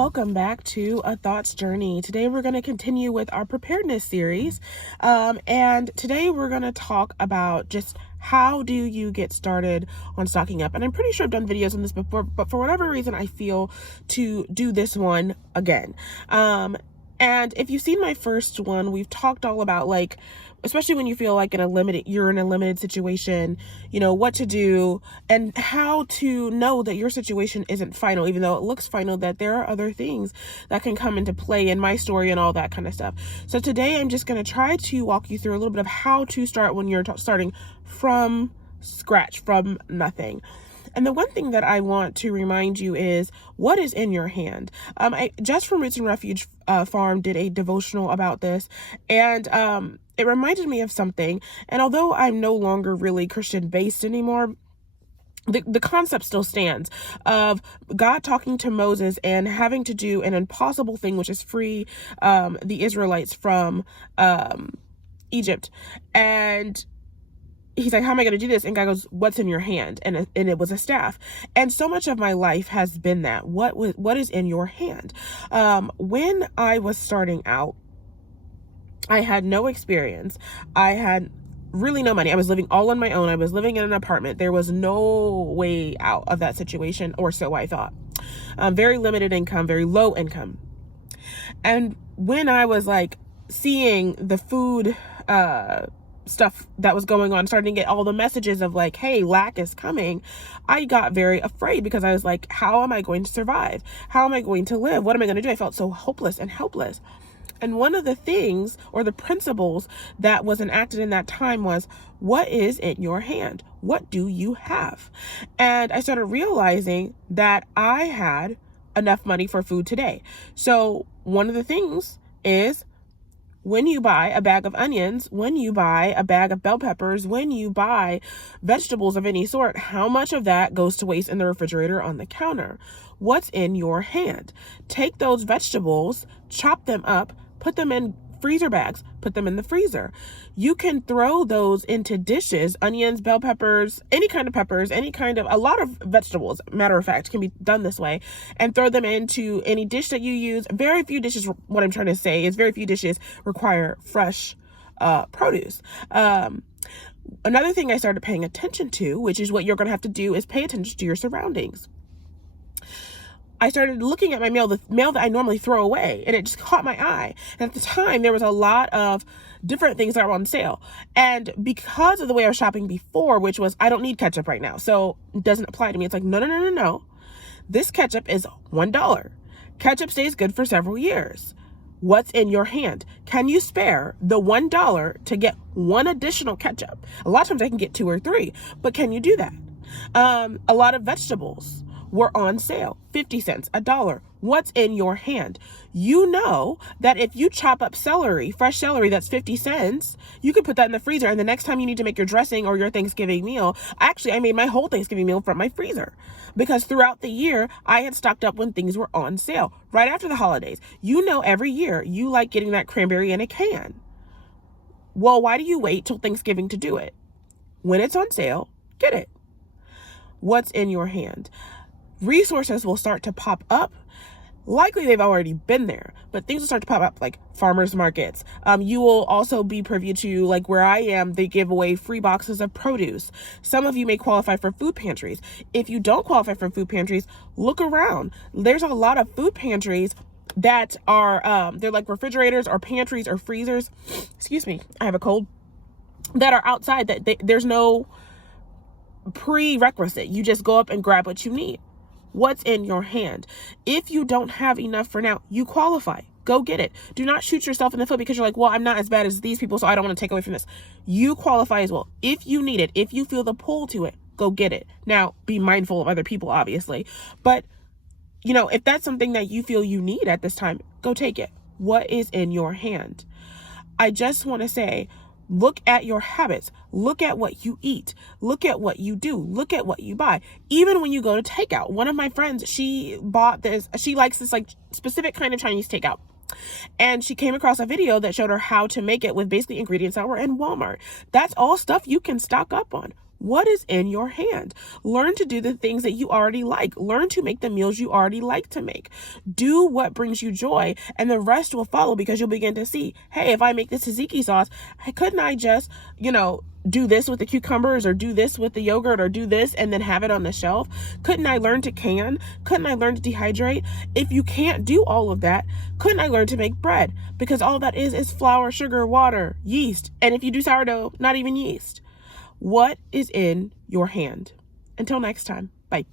Welcome back to A Thoughts Journey. Today we're going to continue with our preparedness series. And today we're going to talk about just how do you get started on stocking up. And I'm pretty sure I've done videos on this before, but for whatever reason, I feel to do this one again. And if you've seen my first one, we've talked all about, like, especially when you feel like you're in a limited situation, what to do and how to know that your situation isn't final, even though it looks final, that there are other things that can come into play in my story and all that kind of stuff. So today I'm just going to try to walk you through a little bit of how to start when you're starting from scratch, from nothing. And the one thing that I want to remind you is what is in your hand. I Just from Roots and Refuge Farm did a devotional about this, and it reminded me of something. And although I'm no longer really Christian based anymore, the concept still stands of God talking to Moses and having to do an impossible thing, which is free the Israelites from Egypt. And he's like, how am I going to do this? And God goes, what's in your hand? And it was a staff. And so much of my life has been that. What is in your hand? When I was starting out, I had no experience. I had really no money. I was living all on my own. I was living in an apartment. There was no way out of that situation, or so I thought. Very limited income, very low income. And when I was like seeing the food stuff that was going on, starting to get all the messages of like, hey, lack is coming, I got very afraid because I was like, how am I going to survive? How am I going to live? What am I going to do? I felt so hopeless and helpless. And one of the things, or the principles that was enacted in that time, was, what is in your hand? What do you have? And I started realizing that I had enough money for food today. So one of the things is, when you buy a bag of onions, when you buy a bag of bell peppers, when you buy vegetables of any sort, how much of that goes to waste in the refrigerator on the counter? What's in your hand? Take those vegetables, chop them up, put them in freezer bags, put them in the freezer. You can throw those into dishes, onions, bell peppers, any kind of peppers, a lot of vegetables, matter of fact, can be done this way, and throw them into any dish that you use. Very few dishes, what I'm trying to say is very few dishes require fresh produce. Another thing I started paying attention to, which is what you're going to have to do, is pay attention to your surroundings. I started looking at my mail, the mail that I normally throw away, and it just caught my eye. And at the time, there was a lot of different things that were on sale. And because of the way I was shopping before, which was, I don't need ketchup right now, so it doesn't apply to me. It's like, no. This ketchup is $1. Ketchup stays good for several years. What's in your hand? Can you spare the $1 to get one additional ketchup? A lot of times I can get 2 or 3, but can you do that? A lot of vegetables were on sale, 50 cents, $1. What's in your hand? You know that if you chop up celery, fresh celery, that's 50 cents, you can put that in the freezer. And the next time you need to make your dressing or your Thanksgiving meal, I made my whole Thanksgiving meal from my freezer, because throughout the year, I had stocked up when things were on sale right after the holidays. Every year you like getting that cranberry in a can. Well, why do you wait till Thanksgiving to do it? When it's on sale, get it. What's in your hand? Resources will start to pop up. Likely they've already been there, but things will start to pop up, like farmers markets. You will also be privy to, like where I am, they give away free boxes of produce. Some of you may qualify for food pantries. If you don't qualify for food pantries, look around. There's a lot of food pantries that are, they're like refrigerators or pantries or freezers. Excuse me, I have a cold. That are outside, that there's no prerequisite. You just go up and grab what you need. What's in your hand? If you don't have enough for now, you qualify. Go get it. Do not shoot yourself in the foot because you're like, well, I'm not as bad as these people, so I don't want to take away from this. You qualify as well. If you need it, if you feel the pull to it, go get it. Now, be mindful of other people, obviously. But, if that's something that you feel you need at this time, go take it. What is in your hand? I just want to say, look at your habits. Look at what you eat. Look at what you do. Look at what you buy. Even when you go to takeout. One of my friends, she likes this like specific kind of Chinese takeout. And she came across a video that showed her how to make it with basically ingredients that were in Walmart. That's all stuff you can stock up on. What is in your hand? Learn to do the things that you already like. Learn to make the meals you already like to make. Do what brings you joy, and the rest will follow, because you'll begin to see, hey, if I make this tzatziki sauce, couldn't I just, do this with the cucumbers, or do this with the yogurt, or do this and then have it on the shelf? Couldn't I learn to can? Couldn't I learn to dehydrate? If you can't do all of that, couldn't I learn to make bread? Because all that is flour, sugar, water, yeast. And if you do sourdough, not even yeast. What is in your hand? Until next time, bye.